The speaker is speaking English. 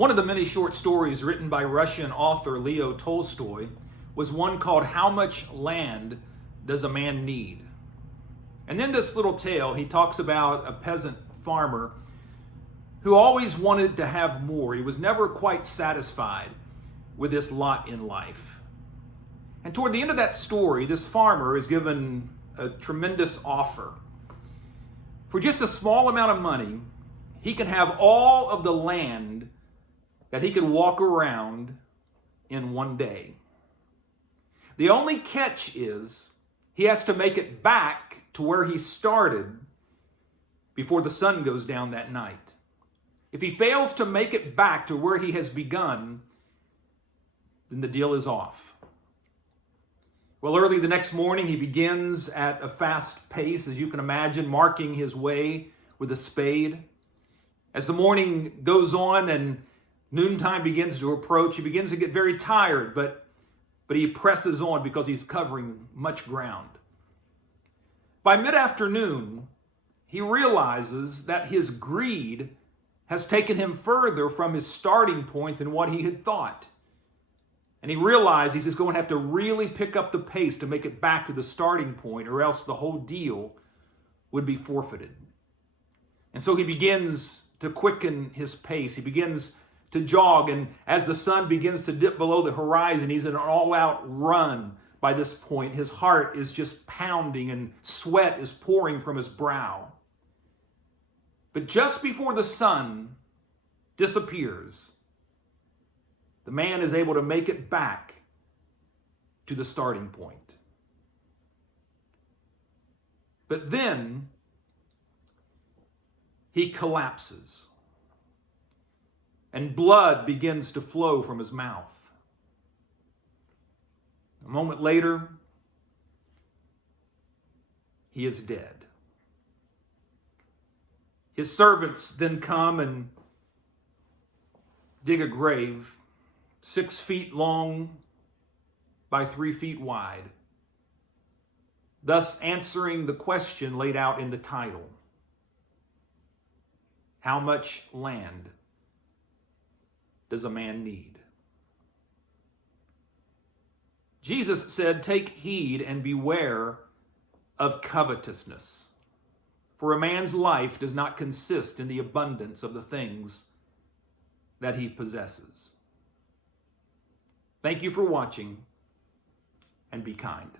One of the many short stories written by Russian author Leo Tolstoy was one called How Much Land Does a Man Need? And in this little tale, he talks about a peasant farmer who always wanted to have more. He was never quite satisfied with his lot in life. And toward the end of that story, this farmer is given a tremendous offer. For just a small amount of money, he can have all of the land that he could walk around in one day. The only catch is he has to make it back to where he started before the sun goes down that night. If he fails to make it back to where he has begun, then the deal is off. Well, early the next morning, he begins at a fast pace, as you can imagine, marking his way with a spade. As the morning goes on and noontime begins to approach, he begins to get very tired, but he presses on because he's covering much ground. By mid-afternoon, he realizes that his greed has taken him further from his starting point than what he had thought. And he realizes he's going to have to really pick up the pace to make it back to the starting point, or else the whole deal would be forfeited. And so he begins to quicken his pace. He begins to jog, and as the sun begins to dip below the horizon, he's in an all-out run by this point. His heart is just pounding and sweat is pouring from his brow. But just before the sun disappears, the man is able to make it back to the starting point. But then he collapses, and blood begins to flow from his mouth. A moment later, he is dead. His servants then come and dig a grave 6 feet long by 3 feet wide, thus answering the question laid out in the title: how much land does a man need? Jesus said, "Take heed and beware of covetousness, for a man's life does not consist in the abundance of the things that he possesses." Thank you for watching, and be kind.